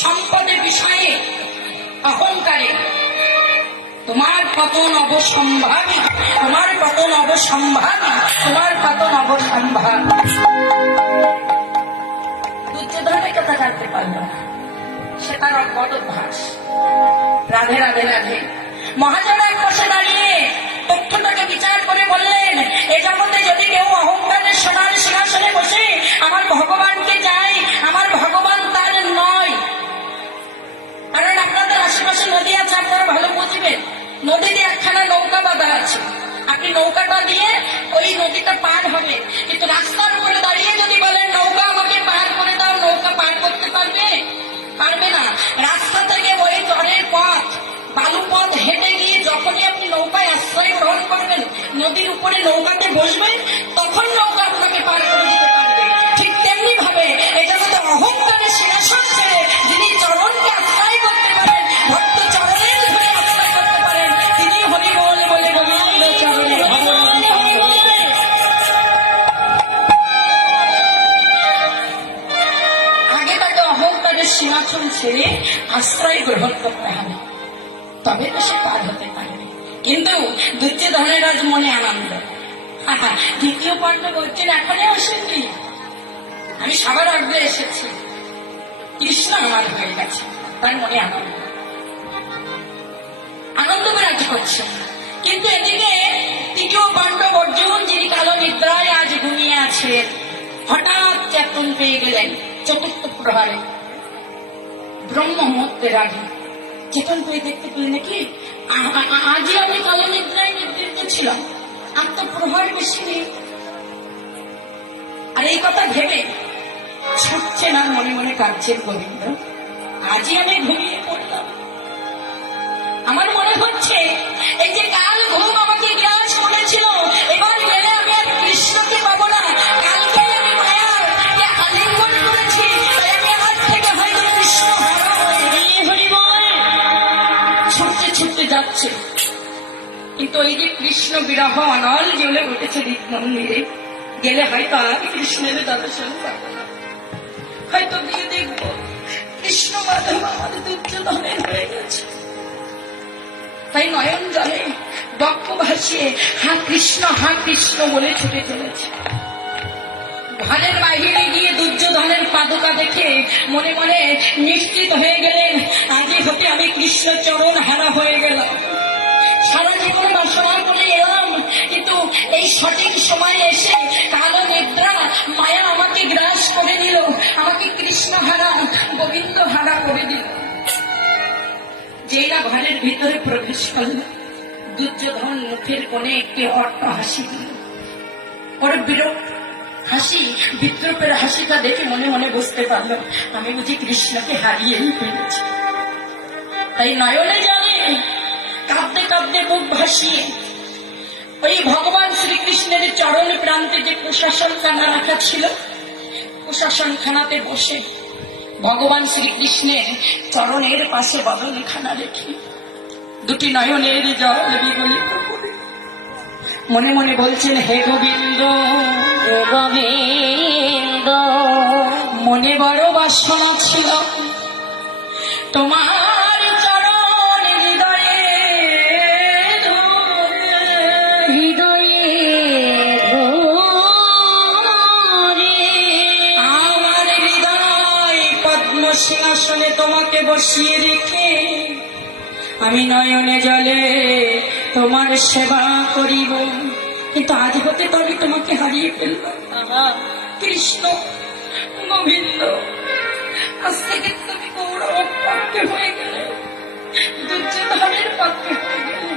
সম্পদের বিষয়ে অহংকারে তোমার পতন অবসম্ভাবী, তোমার পতন অবসম্ভাবী, তোমার পতন অবসম্ভাবী। দুর্যোধনের কথা কাটতে পারল না, সে তার বদ অভ্যাস। রাধে রাধে রাধে। মহাজন এক পাশে দাঁড়িয়ে তথ্যটাকে বিচার করে বললেন, এ জগতে যদি কেউ অহংকারের সোনার সিংহাসনে বসে আমার ভগবানকে চাই, আমার ভগবান তার নয়। কারণ আপনাদের আশেপাশে নদী আছে, আপনারা ভালো বুঝবেন। নদীতে একখানা নৌকা বাঁধা আছে, আপনি নৌকাটা দিয়ে ওই নদীটা পার হবে, কিন্তু রাস্তার উপরে দাঁড়িয়ে যদি বলেন নৌকা আমাকে পার করে দাও, নৌকা পার করতে পারবে? পারবে না। রাস্তা থেকে ওই চরের পথ, বালু পথ হেঁটে গিয়ে যখনই আপনি নৌকায় আশ্রয় গ্রহণ করবেন, নদীর উপরে নৌকাতে বসবেন, তখন নৌকা আপনাকে পার করে দিতে পারবে। ঠিক তেমনি ভাবে এটা যদি অহংকারের সিংহাসন ছেড়ে যিনি চরণকে আশ্রয় করতে পারেন, ভক্ত চরণের ধরে আশ্রয় করতে পারেন, তিনি হরি বল বলে গোবিন্দ চরণে আগে তাকে অহংকারের সিংহাসন ছেড়ে আশ্রয় গ্রহণ করতে হবে, তবে তো সে পার হতে পারবে। কিন্তু দুর্যোধনের আজ মনে আনন্দ। দ্বিতীয় পাণ্ডব বলছেন এখনই আসেননি, আমি সবার আগে এসেছি, কৃষ্ণ আমার হয়ে গেছে, তার মনে আনন্দ, আনন্দ বিরাজ করছে। কিন্তু এদিকে তৃতীয় পাণ্ডব অর্জুন, যিনি কালো নিদ্রায় আজ ঘুমিয়ে আছেন, হঠাৎ চেতন পেয়ে গেলেন চতুর্থ প্রহারে, ব্রহ্ম মুহূর্তের আগে চেতন পেয়ে দেখতে পেলেন নাকি আজই আমি কালো নিদ্রায় নিদ্রিত ছিলাম, আর তো প্রহার বেশি নেই। আর এই কথা ভেবে ছুটছেন আর মনে মনে কাঁদছেন, গোবিন্দ আজই আমি ঘুমিয়ে পড়লাম। আমার মনে হচ্ছে এই যে কাল ঘুম আমাকে গ্রাস করেছিল, এবার গেলে আমি আর কৃষ্ণকে পাবো না। কালকে আমি মায়াকে আলিঙ্গন করেছি, তাই আমি আজ থেকে হয়তো কৃষ্ণ হারা হরি বল ছুটতে ছুটতে যাচ্ছে। কিন্তু ওই যে কৃষ্ণ বিরহ অনল জ্বলে উঠেছে মন্দিরে, গেলে হয়তো আর কৃষ্ণের দর্শন পাবো না, হয়তো গিয়ে দেখবো কৃষ্ণ মাধব আমাদের দুর্যোধনের হয়ে গেছে। তাই নয়ন জলে বক্ষ ভাসিয়ে হা কৃষ্ণ বলে ছুটে চলেছে। ঘরের বাহিরে গিয়ে দুর্যোধনের পাদুকা দেখে মনে মনে নিশ্চিত হয়ে গেলেন, আজই হতে আমি কৃষ্ণ চরণ হারা হয়ে গেলাম। সারা জীবন বাসনা করে এলাম, কিন্তু এই সঠিক সময়ে এসে কালো নিদ্রা মায়া আমাকে গ্রাস করে দিল, আমাকে কৃষ্ণ হারা গোবিন্দ হারা করে দিল। যেই না ঘরের ভিতরে প্রবেশ করল, দুর্যোধন মুখের কোণে একটি অট্ট হাসি দিল। ওর বিরক্ত হাসি, বিদ্রুপের হাসিটা দেখে মনে মনে বুঝতে পারল আমি বুঝি কৃষ্ণকে হারিয়েই ফেলেছি। তাই নয়নে জলে কাঁদতে কাঁদতে বুক ভাসিয়ে ওই ভগবান শ্রীকৃষ্ণের চরণ প্রান্তে যে প্রশাসন খানা রাখা ছিল, প্রশাসন খানাতে বসে ভগবান শ্রীকৃষ্ণের চরণের পাশে বদনখানা রেখে দুটি নয়নের জল বিগলিত করে মনে মনে বলছেন, হে গোবিন্দ হে গোবিন্দ, মনে বড় বাসনা ছিল তোমার চরণ হৃদয়ে হৃদয়ে আমার হৃদয় পদ্ম সিংহাসনে তোমাকে বসিয়ে রেখে আমি নয়নে জলে তোমার সেবা করিব। কিন্তু আজ হতে তো আমি তোমাকে হারিয়ে ফেলব। কৃষ্ণ গোবিন্দ, আজ থেকে তুমি কৌরব পক্ষে হয়ে গেলে, দুর্যোধনের পক্ষে হয়ে গেলে।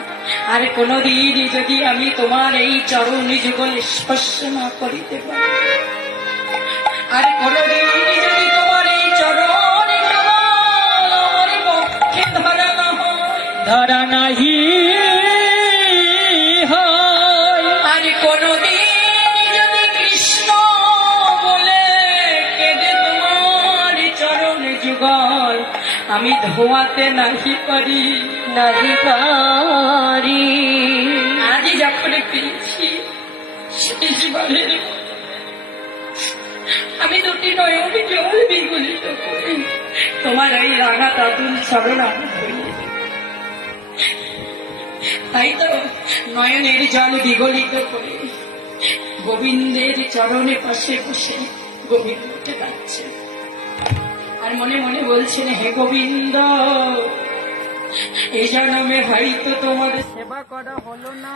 আর কোনদিন যদি আমি তোমার এই চরণ যুগল স্পর্শ না করিতে পারি, আর কোনদিন যদি তোমার এই চরণ যুগল আমার পক্ষে ধরা নাহি হয়, আর কোনদিন যদি কৃষ্ণ বলে কেঁদে তোমার চরণ যুগল আমি ধোয়াতে নাহি পারি, নাহি পারি। আজই যখন পেয়েছি শেষবারের আমি দুটি নয়নে জল বিগলিত করি তোমার এই রাঙা তাতুল চরণ আমি ধরিয়ে দেব। তাই তো নয়নের জল বিগলিত করে গোবিন্দের চরণে পাশে বসে গোবিন্দকে ডাকছে আর মনে মনে বলছেন, হে গোবিন্দ, এই জন্মে হয়তো তোমার সেবা করা হলো না,